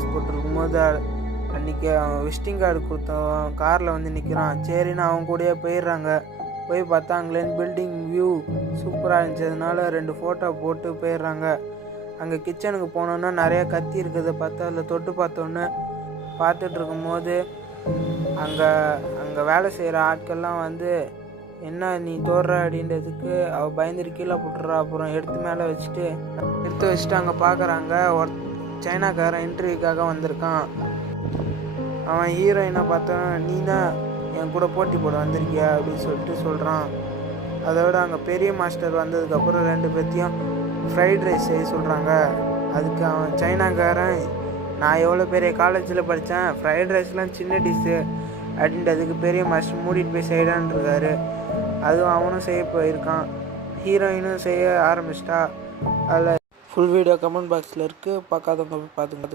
Mask போட்டிருக்கும் போது அன்றைக்கி அவன் விசிட்டிங் கார்டு கொடுத்தவன் காரில் வந்து நிற்கிறான். சரின்னு அவன் கூடயே போயிடுறாங்க. போய் பார்த்தா அங்கேருந்து பில்டிங் வியூ சூப்பராக இருந்துச்சதுனால 2 ஃபோட்டோ போட்டு போயிடுறாங்க. அங்கே கிச்சனுக்கு போனோன்னா நிறையா கத்தி இருக்கிறத பார்த்து அதில் தொட்டு பார்த்தோன்னே பார்த்துட்டு இருக்கும்போது அங்கே வேலை செய்கிற ஆட்கள்லாம் வந்து என்ன நீ தோடுற அப்படின்றதுக்கு அவள் பயந்துட்டு கீழே போட்டுறா. அப்புறம் எடுத்து மேலே வச்சுட்டு அங்கே பார்க்குறாங்க. சைனாக்காரன் இன்டர்வியூக்காக வந்திருக்கான். அவன் ஹீரோயினை பார்த்தவன் நீ தான் என் கூட போட்டி போட வந்திருக்கியா அப்படின்னு சொல்லிட்டு சொல்கிறான். அதோட அங்கே பெரிய மாஸ்டர் வந்ததுக்கப்புறம் 2 பேர்த்தையும் ஃப்ரைட் ரைஸ் செய்ய சொல்கிறாங்க. அதுக்கு அவன் சைனாக்காரன் நான் எவ்வளோ பெரிய காலேஜில் படித்தேன், ஃப்ரைட் ரைஸ்லாம் சின்ன டிஷ்ஷு அப்படின்றதுக்கு பெரிய மாஸ்டர் மூடிட்டு போய் செய்யலான்னு இருக்காரு. அதுவும் அவனும் செய்ய போயிருக்கான். ஹீரோயினும் செய்ய ஆரம்பிச்சிட்டா. அதில் ஃபுல் வீடியோ கமெண்ட் பாக்ஸில் இருக்குது, பார்க்காதவங்க போய் பார்த்துங்க.